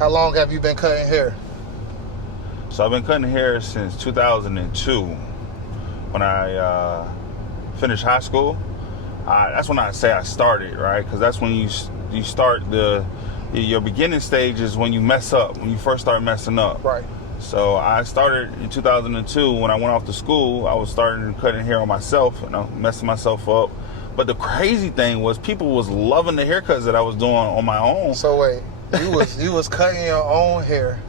How long have you been cutting hair? So I've been cutting hair since 2002 when I finished high school. That's when I say I started, right? Because that's when you start your beginning stage is when you mess up, when you first start messing up. Right. So I started in 2002 when I went off to school. I was starting cutting hair on myself, messing myself up. But the crazy thing was people was loving the haircuts that I was doing on my own. So wait, you was cutting your own hair.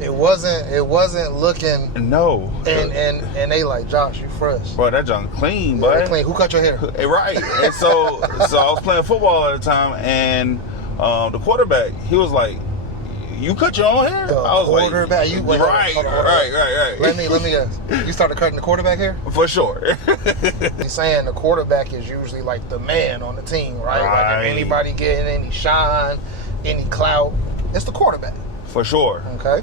It wasn't looking. No. And they like, Josh, you fresh. Bro, that junk clean, Yeah, bud. clean. Who cut your hair? Right. And so I was playing football at the time, and the quarterback, he was like, "You cut your own hair?" The I was quarterback. like, You wait, right. Let me guess. You started cutting the quarterback hair? For sure. He's saying the quarterback is usually like the man on the team, right? Like if anybody getting any shine, any clout, it's the quarterback. For sure. Okay.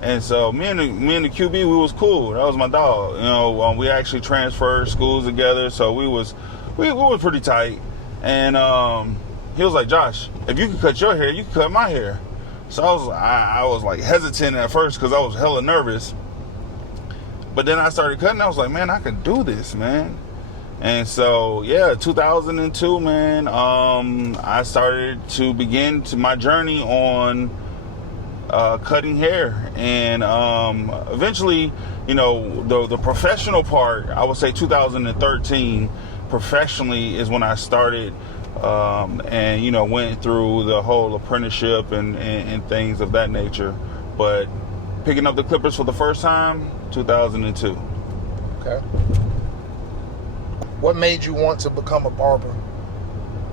And so me and the QB, we was cool. That was my dog. We actually transferred schools together, so we was pretty tight. And he was like, "Josh, if you could cut your hair, you could cut my hair." So I was like hesitant at first because I was hella nervous. But then I started cutting. I was like, man, I can do this, man. And so, 2002, man, I started to begin my journey on cutting hair. And eventually, the professional part, I would say 2013, professionally is when I started and went through the whole apprenticeship and things of that nature. But picking up the clippers for the first time, 2002. Okay. What made you want to become a barber?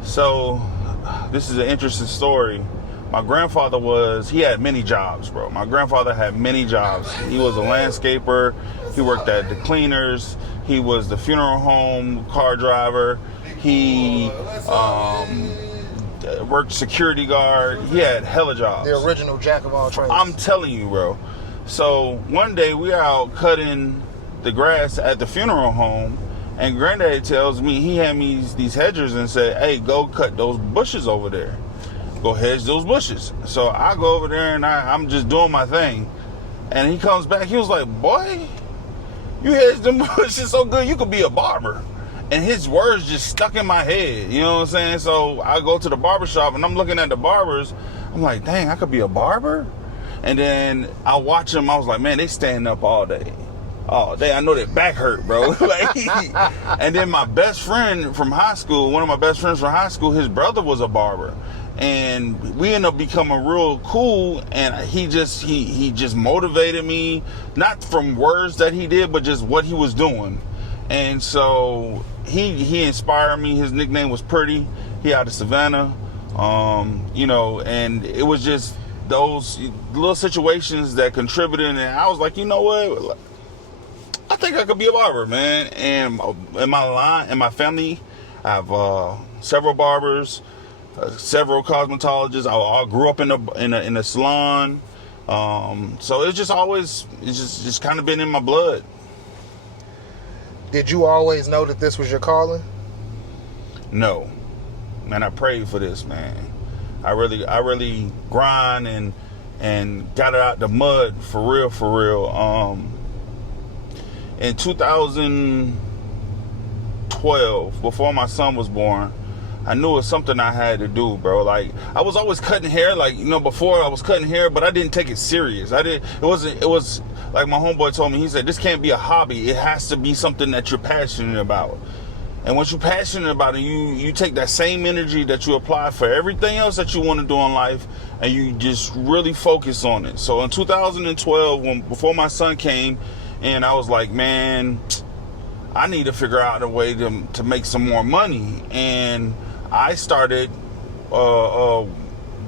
So this is an interesting story. My grandfather he had many jobs, bro. My grandfather had many jobs. He was a landscaper. He worked at the cleaners. He was the funeral home car driver. He worked security guard. He had hella jobs. The original jack of all trades. I'm telling you, bro. So one day we out cutting the grass at the funeral home, and Granddaddy tells me, he had me these hedgers and said, "Hey, go cut those bushes over there. Go hedge those bushes." So I go over there and I'm just doing my thing. And he comes back, he was like, "Boy, you hedged them bushes so good, you could be a barber." And his words just stuck in my head, you know what I'm saying? So I go to the barber shop and I'm looking at the barbers. I'm like, dang, I could be a barber? And then I watch them, I was like, man, they stand up all day. All day. I know their back hurt, bro. And then my best friend from high school, one of my best friends from high school, his brother was a barber. And we ended up becoming real cool, and he just motivated me, not from words that he did, but just what he was doing. And so he inspired me. His nickname was Pretty. He out of Savannah, and it was just those little situations that contributed. And I was like, you know what? I think I could be a barber, man. And in my family, I have several barbers, several cosmetologists. I grew up in a salon, so it's just kind of been in my blood. Did you always know that this was your calling? No, man. I prayed for this, man. I really grind and got it out the mud for real. In 2012, before my son was born, I knew it was something I had to do, bro. Like, I was always cutting hair, before I was cutting hair, but I didn't take it serious. It was like my homeboy told me, he said, this can't be a hobby. It has to be something that you're passionate about. And once you're passionate about it, you take that same energy that you apply for everything else that you want to do in life, and you just really focus on it. So in 2012, before my son came, and I was like, man, I need to figure out a way to make some more money. And I started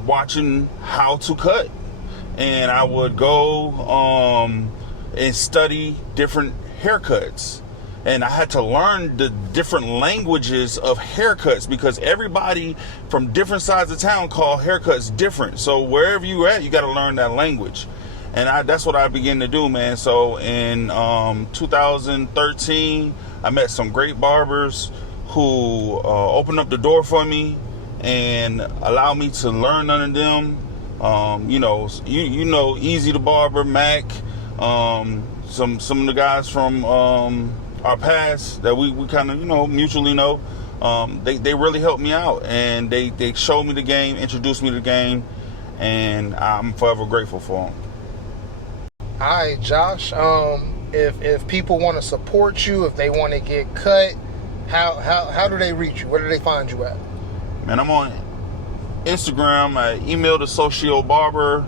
watching how to cut. And I would go and study different haircuts. And I had to learn the different languages of haircuts, because everybody from different sides of town call haircuts different. So wherever you're at, you got to learn that language. And that's what I began to do, man. So in 2013, I met some great barbers who opened up the door for me and allowed me to learn under them. You know, Easy the Barber, Mac, some of the guys from our past that we kind of mutually know. They really helped me out, and they showed me the game, introduced me to the game, and I'm forever grateful for them. All right, Josh. If people want to support you, if they want to get cut, how do they reach you? Where do they find you at? Man, I'm on Instagram. I email to Socio Barber.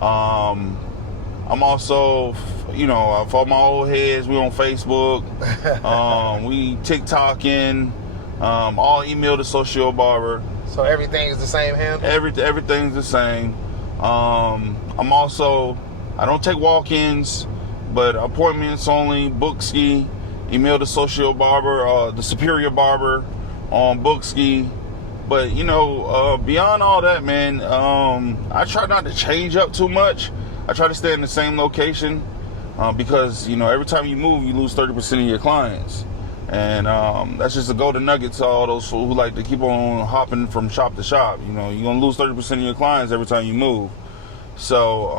I'm also, for my old heads, we on Facebook. We TikToking. All email to Socio Barber. So everything is the same handle? Everything's the same. I'm also, I don't take walk-ins, but appointments only, Bookski. Email to Socio Barber, the Superior Barber on Bookski. But, beyond all that, man, I try not to change up too much. I try to stay in the same location because, every time you move, you lose 30% of your clients. And that's just a golden nugget to all those who like to keep on hopping from shop to shop. You're going to lose 30% of your clients every time you move. So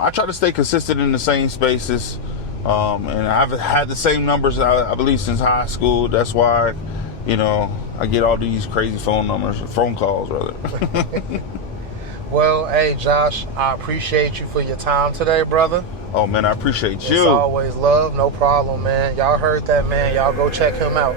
I try to stay consistent in the same spaces. And I've had the same numbers, I believe, since high school. That's why, I get all these crazy phone calls, rather. Well, hey, Josh, I appreciate you for your time today, brother. Oh, man, I appreciate you. It's always love. No problem, man. Y'all heard that, man. Y'all go check him out.